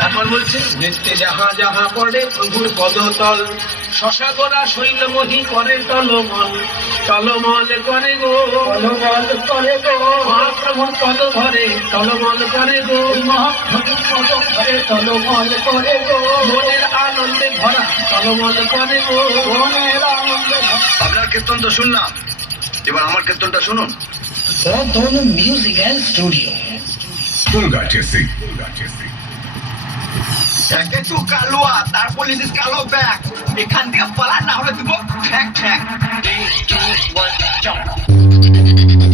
তারপর বলছে দেখতে যাহা যাহা পড়ে প্রভুর পদতল, শশা গোড়া শৈল মহি করে টলমল, টলমল করে গো, টলমল করে গো, মহাপ্রভুর পদ ধরে টলমল করে গো, মহাপ্রভুর পদ ধরে টলমল করে গো, মনের আনন্দে ভরা টলমল করে গো, মনের আনন্দে ভরা। আপনার কীর্তন তো শুনলাম, এবার আমার কীর্তনটা শুনুন। Music and studio. একে তো কালুয়া, তার পুলিশ কালো ব্যাগ, এখান থেকে পালা না হলে দিব ঠ্যাক ঠ্যাক। 3, 2, 1, jump.